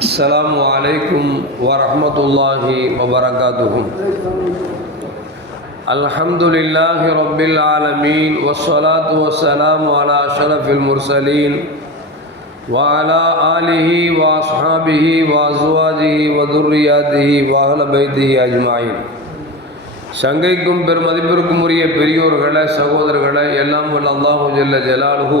السلام عليكم ورحمة الله وبركاته الحمد لله رب العالمين والصلاة والسلام على أشرف المرسلين وعلى آله وأصحابه وأزواجه وذرياته وأهل بيته أجمعين சங்கைக்கும் பெருமதிப்பிற்கும் உரிய பெரியோர்களை சகோதரர்களை எல்லாம் வல்ல அல்லாஹு ஜல்ல ஜலாலுஹு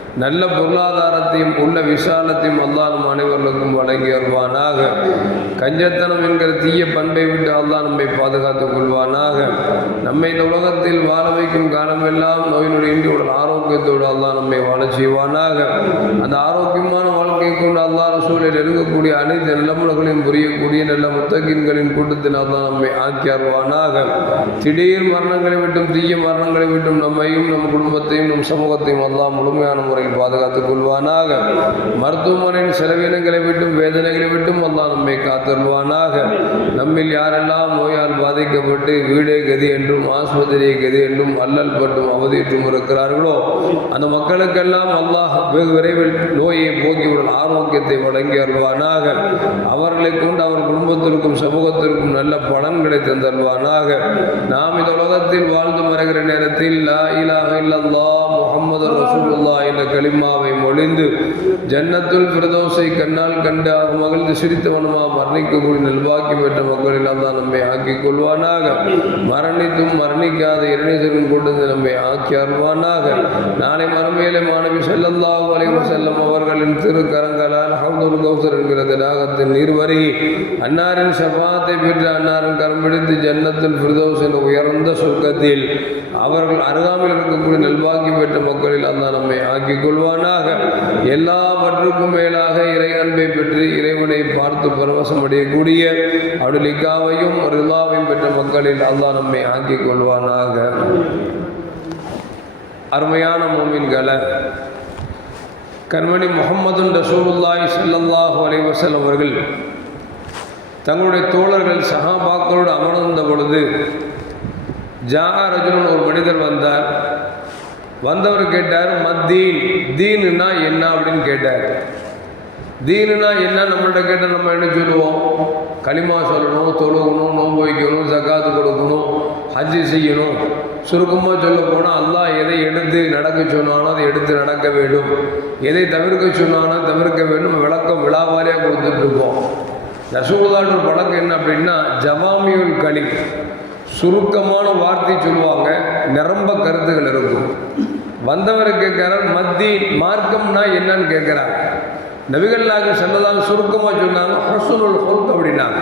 நல்ல பொருளாதாரத்தையும் உள்ள விசாலத்தையும் அல்லாஹ் அனைவர்களுக்கும் வழங்கி வருவானாக கஞ்சத்தனம் என்கிற தீய பண்பை விட்டு அல்லாஹ் நம்மை பாதுகாத்துக் கொள்வானாக. நம்மை இந்த உலகத்தில் வாழ வைக்கும் காலமெல்லாம் நோயினுடைய இன்றி உடல் ஆரோக்கியத்தோடு அல்லாஹ் நம்மை வாழ செய்வானாக. அந்த ஆரோக்கியமான வாழ்க்கையை கொண்டு அல்லாஹ் சூழலில் இருக்கக்கூடிய அனைத்து நல்லமுறைகளையும் புரியக்கூடிய நல்ல முத்தகின்களின் கூட்டத்தில் அல்லாஹ் நம்மை ஆக்கி அருவானாக திடீர் மரணங்களை விட்டும் தீய மரணங்களை விட்டும் நம்மையும் நம் குடும்பத்தையும் நம் சமூகத்தையும் அல்லாஹ் முழுமையான முறை அவர்கள் பாதுகாத்துக் கொள்வானாக. மருத்துவமனையின் செலவினங்களை விட்டும் வேதனைகளை விட்டும் அல்லாஹ் நம்மை காத்தருவானாக நம்மில் யாரெல்லாம் நோயால் பாதிக்கப்பட்டு வீடே கதி என்றும் ஆஸ்பத்திரியை கதி என்றும் அல்லல் பட்டும் அவதியிட்டும் இருக்கிறார்களோ அந்த மக்களுக்கெல்லாம் அல்லாஹ் வெகு விரைவில் நோயை போக்கிவிடும் ஆரோக்கியத்தை வழங்கி அருள்வானாக. அவர்களை கொண்டு அவர் குடும்பத்திற்கும் சமூகத்திற்கும் நல்ல பலன்களை தந்தல்வானாக நாம் இந்த உலகத்தில் வாழ்ந்து மறைகிற நேரத்தில் லா இலாஹ இல்லல்லாஹ் முஹம்மது ரசூலுல்லாஹ் என்ற களிமாவை மொழிந்து ஜன்னத்துல் பிரதோசை கண்ணால் கண்டு அவர் மகிழ்ந்து சிரித்தவனமா மரணிக்கக்கூடிய நல்வாக்கி பெற்ற மக்களில் தான் நம்மை ஆக்கிக் கொள்வானாக. மரணித்தும் மரணிக்காத இரணீசரும் கொண்டு நம்மை ஆக்கி அருள்வானாக. நாளை மரமேலே மாணவி செல்லல்லாஹு அலைஹி செல்லம் அவர்களின் திருக்கரங்களால் ஹவுதுல் கௌசர் என்கிற திராகத்தின் நீர்வரி அன்னாரின் சபாத்தை பெற்று அன்னாரின் கரம் பிடித்து ஜன்னத்துல் பிரதோஷ் என்ற உயர்ந்த சொர்க்கத்தில் அவர்கள் அருகாமையில் இருக்கக்கூடிய நல்வாக்கி பெற்ற மக்களில் அந்த நம்மை ஆக்கிக் கொள்வானாக. எல்லாவற்றுக்கும் மேலாக இறை அன்பை பெற்று இறைவனை பார்த்து பரவசம் அடையக்கூடிய அருளிக்காவையும் ரிலாவையும் பெற்ற மக்களில் அல்லாஹ் நம்மை ஆக்கிக் கொள்வானாக. அருமையான மோமின்களை கண்மணி முகமது ரசூலுல்லாய் ஸல்லல்லாஹு அலைவசல் அவர்கள் தங்களுடைய தோழர்கள் சஹாபாக்களோடு அமர்ந்த பொழுது ஜா ரஜுலன் ஒரு மனிதர் வந்தார். வந்தவர் கேட்டார் மத்தீன் தீனுன்னா என்ன? அப்படின்னு கேட்டார். தீனுனா என்ன? நம்மள்கிட்ட கேட்டால் நம்ம என்ன சொல்லுவோம்? களிமா சொல்லணும் தொழுகணும் நோன்பு வைக்கணும் ஜக்காத்து கொடுக்கணும் ஹஜ்ஜி செய்யணும். சுருக்கமாக சொல்ல போனால் அல்லாஹ் எதை எடுத்து நடக்க சொன்னானோ அதை எடுத்து நடக்க வேண்டும். எதை தவிர்க்க சொன்னானோ தவிர்க்க வேண்டும். விளக்கம் விழாவாரியாக கொடுத்துட்டு இருக்கோம். ஒரு பழக்கம் என்ன அப்படின்னா ஜவாமியுல் களி. சுருக்கமான வார்த்தை சொல்லுவாங்க. நிரம்ப கருத்துகள் இருக்கும். வந்தவர் கேட்கிறார் மத்தி மார்க்கம்னா என்னன்னு கேட்குறாங்க நபிகள் நாங்கள் சுருக்கமாக சொன்னாங்க ஹசுனுல் ஹொல்க் அப்படின்னாங்க.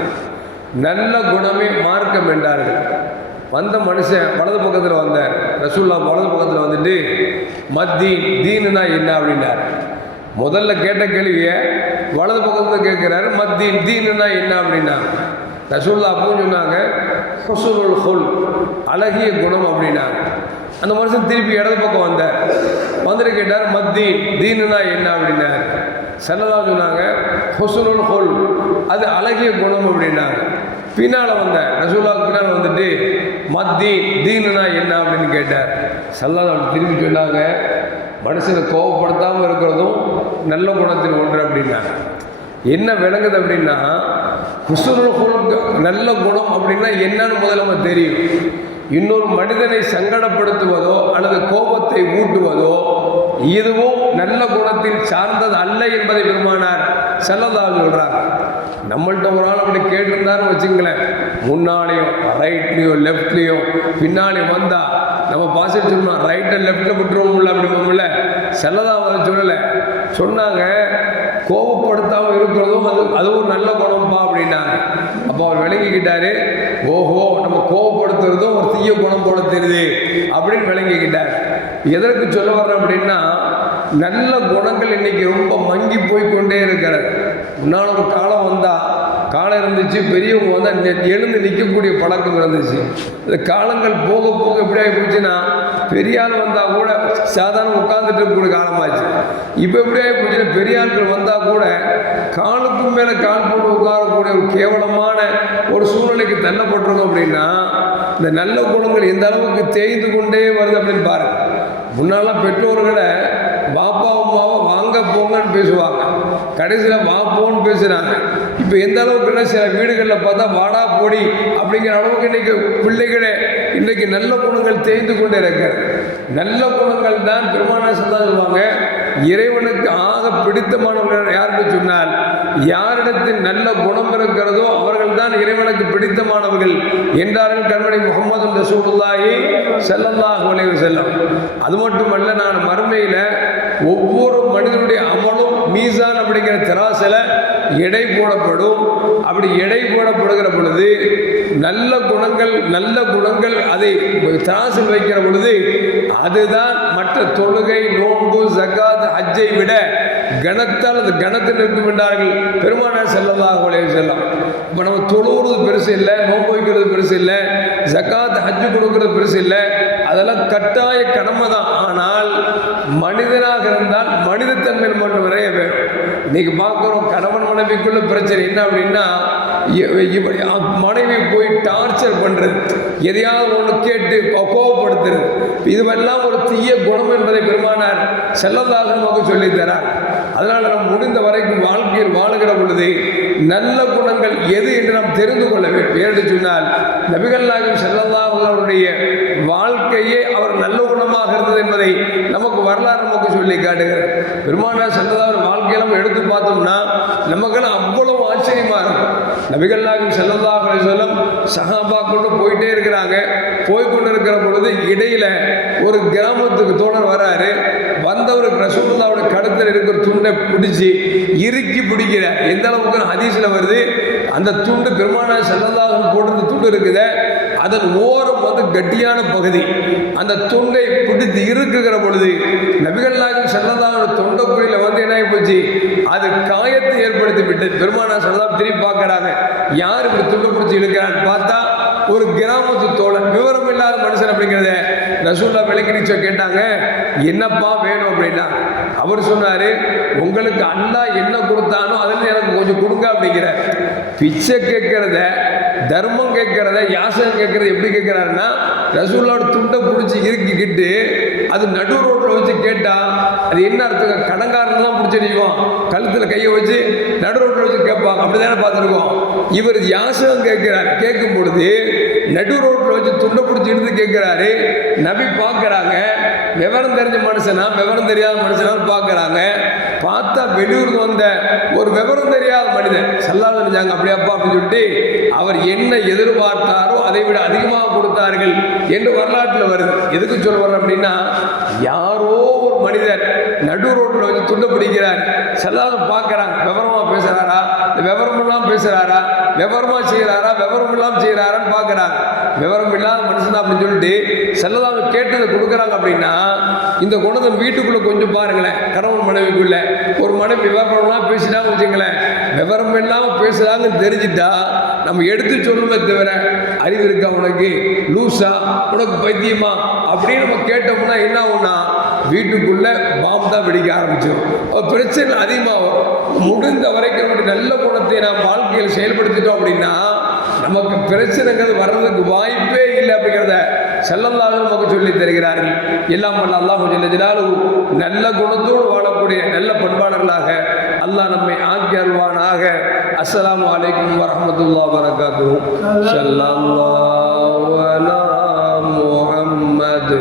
நல்ல குணமே மார்க்கம் என்றார்கள். வந்த மனுஷன் வலது பக்கத்தில் வந்தார். ரசூல்லா வலது பக்கத்தில் வந்துட்டு மத்தி தீனுனா என்ன? அப்படின்னார். முதல்ல கேட்ட கேள்வியை வலது பக்கத்தில் கேட்குறாரு மத்தி தீனுனா என்ன? அப்படின்னா ரசூல்லா அப்பவும் சொன்னாங்க ஹொசுனுல் ஹொல் அழகிய குணம் அப்படின்னாங்க. அந்த மனுஷன் திருப்பி இடது பக்கம் வந்தார். வந்துட்டு கேட்டார் மத்தி தீனுனா என்ன? அப்படின்னார். செல்லதா சொன்னாங்க. ஹொசுனுல் ஹொல் அது அழகிய குணம் அப்படின்னாங்க. பின்னால் வந்தேன் ரசூலாவுக்கு பின்னால் வந்துட்டு மத்தி தீனுனா என்ன அப்படின்னு கேட்டார். செல்லதா திரும்பி சொன்னாங்க. மனுஷனை கோவப்படுத்தாமல் இருக்கிறதும் நல்ல குணத்தில் ஒன்று அப்படின்னாங்க. என்ன விளங்குது அப்படின்னா குசுருள் நல்ல குணம் அப்படின்னா என்னன்னு முதல்ல நம்ம தெரியும். இன்னொரு மனிதனை சங்கடப்படுத்துவதோ அல்லது கோபத்தை ஊட்டுவதோ இதுவும் நல்ல குணத்தில் சார்ந்தது அல்ல என்பதை பெருமானார் செல்லதா சொல்கிறார் நம்மள்ட்ட ஒரு ஆள் அப்படி கேட்டிருந்தாருன்னு வச்சுங்களேன் முன்னாலேயோ ரைட்லேயோ லெஃப்ட்லேயோ பின்னாலே வந்தா நம்ம பாசிட்டிவ் சொன்னோம் ரைட்டை லெஃப்ட்டில் விட்டுருவோம்ல அப்படிம்போம்ல செல்லதா அதை சொல்லலை. சொன்னாங்க கோபப்படுத்தாமல் இருக்கிறதும் அது அதுவும் நல்ல குணம்பா அப்படின்னாங்க அப்போ அவர் விளங்கிக்கிட்டாரு ஓஹோ நம்ம கோபப்படுத்துறதும் ஒரு தீய குணம் போல தெரியுது அப்படின்னு விளங்கிக்கிட்டார். எதற்கு சொல்ல வர்றேன் அப்படின்னா நல்ல குணங்கள் இன்னைக்கு ரொம்ப மங்கி போய் கொண்டே இருக்கிறது. முன்னால் ஒரு காலம் வந்தால் காலம் இருந்துச்சு பெரியவங்க வந்து எழுந்து நிற்கக்கூடிய பழக்கம் இருந்துச்சு. இந்த காலங்கள் போக போக எப்படி ஆகி போச்சுன்னா பெரிய ஆள் வந்தால் கூட சாதாரண உட்கார்ந்துட்டு இருக்கக்கூடிய காலமாச்சு. இப்போ இப்படியே போச்சுன்னா பெரிய ஆட்கள் வந்தால் கூட காலுக்கும் மேலே கால் போட்டு உட்காரக்கூடிய ஒரு கேவலமான ஒரு சூழ்நிலைக்கு தள்ளப்பட்டிருக்கோம் அப்படின்னா இந்த நல்ல குணங்கள் எந்த அளவுக்கு தேய்ந்து கொண்டே வருது அப்படின்னு பாருங்க. முன்னாலாம் பெற்றோர்களை பாப்பா அம்மாவை வாங்க போங்கன்னு பேசுவாங்க. கடைசியில் வாப்போன்னு பேசுகிறாங்க இப்போ எந்த அளவுக்குன்னா சில வீடுகளில் பார்த்தா வாடா போடி அப்படிங்கிற அளவுக்கு இன்னைக்கு பிள்ளைகளே இன்னைக்கு நல்ல குணங்கள் தேய்ந்து கொண்டே இருக்கிறது. நல்ல குணங்கள் தான் பெருமானா சொல்லா சொல்லுவாங்க. இறைவனுக்கு ஆக பிடித்தமானவர்கள் யாருன்னு சொன்னால் யாரிடத்தில் நல்ல குணம் இருக்கிறதோ அவர்கள் தான் இறைவனுக்கு பிடித்தமானவர்கள் என்றார்கள் கண்மணி முகமது ரசூலுல்லாஹி ஸல்லல்லாஹு அலைஹி வஸல்லம். அது மட்டுமல்ல நான் மறுமையில் ஒவ்வொரு மனிதனுடைய அமலும் மீசான் அப்படிங்கிற திராசில் எடை போடப்படும். அப்படி எடை போடப்படுகிற பொழுது நல்ல குணங்கள் நல்ல குணங்கள் அதை திராசில் வைக்கிற பொழுது அதுதான் மற்ற தொழுகை நோன்பு ஜக்காத் ஹஜ்ஜை விட கணத்தால் அது கணத்தில் நிற்கும் என்றார்கள் பெருமானார் செல்லதாக உலக செல்லம் இப்போ நம்ம தொழுவுறது பெருசு இல்லை நோன்பு வைக்கிறது பெருசு இல்லை ஜக்காத் ஹஜ்ஜு கொடுக்கறது பெருசு இல்லை. அதெல்லாம் கட்டாய கடமை தான். ஆனால் மனிதனாக இருந்தால் மனிதத்தன்மை மட்டும் நிறைய வேணும். இன்னைக்கு பார்க்குறோம் கணவன் மனைவிக்குள்ள பிரச்சனை என்ன அப்படின்னா இப்படி மனைவி போய் டார்ச்சர் பண்ணுறது எதையாவது ஒன்று கேட்டு கோ- கோவப்படுத்துறது. இதுவெல்லாம் ஒரு தீய குணம் என்பதை பெருமானார் செல்லதாக நமக்கு சொல்லித்தரார். அதனால் நாம் முடிந்த வரைக்கும் வாழ்க்கையில் வாழுகிற பொழுது நல்ல குணங்கள் எது என்று நாம் தெரிந்து கொள்ள வேண்டும். என்று சொன்னால் நபிகள் நாயகம் செல்லல்லாஹு வாழ்க்கையே அவர் நல்ல குணமாக இருந்தது என்பதை நமக்கு வரலாறு நமக்கு சொல்லி காட்டுகிறார் பெருமானார் செல்லதாக வாழ்க்கையை நம்ம எடுத்து பார்த்தோம்னா நமக்கெல்லாம் அவ்வளவு ஆச்சரியமாக இருக்கும். நபிகள் நாயகம் செல்லல்லாஹு சொல்லும் வஸல்லம் சஹாபா கொண்டு போயிட்டே இருக்கிறாங்க. போய் இருக்கிற பொழுது இடையில ஒரு கிராமத்துக்கு தோழர் வராரு. வந்தவருக்கு ரசூலுல்லாவோட கழுத்தில் இருக்கிற துண்டை பிடிச்சி இறுக்கி பிடிக்கிற எந்த அளவுக்கு ஹதீஸில் வருது? அந்த துண்டு பெருமானா செல்லல்லாஹு போட்டு துண்டு இருக்குத அதன் ஓரம் வந்து கட்டியான பகுதி. அந்த துண்டை பிடித்து இருக்குகிற பொழுது நபிகள் நாயகம் செல்லல்லாஹோட தொண்டைக்குழியில் வந்து என்ன ஆகி போச்சு அது காயத்தை ஏற்படுத்தி விட்டு பெருமானா செல்லதா திரும்பி பார்க்கறாங்க. யார் இப்படி துண்டு பிடிச்சி இழுக்கிறான்னு பார்த்தா ஒரு கிராமத்து தோழன் விவரம் இல்லாத மனுஷன் அப்படிங்கிறத ரசூல்லா விளக்கிடிச்ச கேட்டாங்க. என்னப்பா வேணும் அப்படின்னா அவர் சொன்னாரு உங்களுக்கு அண்ணா என்ன கொடுத்தானோ அதில் எனக்கு கொஞ்சம் கொடுங்க அப்படிங்கிற. பிச்சை கேட்கறத தர்மம் கேட்கறத யாசகம் கேட்கறத எப்படி கேட்கிறாருன்னா ரசூல்லாவோட துண்டை பிடிச்சி இறுக்கிக்கிட்டு அது நடு ரோட்டில் வச்சு கேட்டா அது என்ன அர்த்தம் கடங்காரன்லாம் பிடிச்சி நிற்கும் கழுத்தில் கையை வச்சு நடு ரோட்டில் வச்சு கேட்பாங்க அப்படி தானே பார்த்துருக்கோம். இவர் யாசகம் கேட்கிறார். கேட்கும் பொழுது நடு ரோட்டில் வச்சு துண்டை பிடிச்சி இருந்து கேட்குறாரு. நபி பார்க்குறாங்க. விவரம் தெரிஞ்ச மனுஷனா? விவரம் தெரியாத மனுஷனா பார்க்குறாங்க. பார்த்தா வெளியூருக்கு வந்த ஒரு விவரம் தெரியாத மனிதன். சல்லா நினைச்சாங்க அப்படியாப்பா அப்படின்னு சொல்லிட்டு அவர் என்ன எதிர்பார்த்தாரோ அதை விட அதிகமாக கொடுத்தார்கள் என்று வரலாற்றில் வருது. எதுக்கு சொல்ல வர்றேன் அப்படின்னா யாரோ ஒரு மனிதர் நடு ரோட்டில் வச்சு துண்டு பிடிக்கிறார். செல்லாத பார்க்குறாங்க விவரமாக பேசுகிறாரா இந்த பேசுகிறாரா விவரமாக செய்கிறாரா? விவரமெல்லாம் செய்கிறாரான்னு பார்க்குறாங்க. விவரம் இல்லாத மனுஷன் அப்படின்னு சொல்லிட்டு செல்லதாங்க கேட்டதை கொடுக்குறாங்க அப்படின்னா இந்த குணத்தை வீட்டுக்குள்ளே கொஞ்சம் பாருங்களேன். கணவன் மனைவிக்குள்ளே ஒரு மனைவி விவரம்லாம் பேசிட்டாங்க வச்சுங்களேன். விவரம் இல்லாமல் பேசுகிறாங்கன்னு தெரிஞ்சிட்டா நம்ம எடுத்து சொல்லுமே தவிர அறிவு இருக்கா உனக்கு? லூஸா உனக்கு பைத்தியமா? அப்படின்னு நம்ம கேட்டோம்னா என்ன ஆகும்னா வீட்டுக்குள்ள பாம்பு தான் வெடிக்க ஆரம்பிச்சிடும் பிரச்சனை அதிகமாக வரும் முடிந்த வரைக்கும் நல்ல குணத்தை நாம் வாழ்க்கையில் செயல்படுத்திட்டோம் அப்படின்னா நமக்கு பிரச்சனைகள் வர்றதுக்கு வாய்ப்பே இல்லை அப்படிங்கிறத செல்லல்லாக நமக்கு சொல்லி தருகிறார்கள். எல்லாம் வல்ல அல்லாஹ் ஜல்ல நல்ல குணத்தோடு வாழக்கூடிய நல்ல பண்பாளர்களாக அல்லாஹ் நம்மை ஆக்கி அருள்வானாக. அஸ்ஸலாமு அலைக்கும் வரஹ்மத்துல்லாஹி வரகாத்து ஸல்லல்லாஹு அலா முஹம்மத்.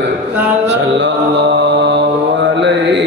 ஸல்லல்லாஹு அலைஹி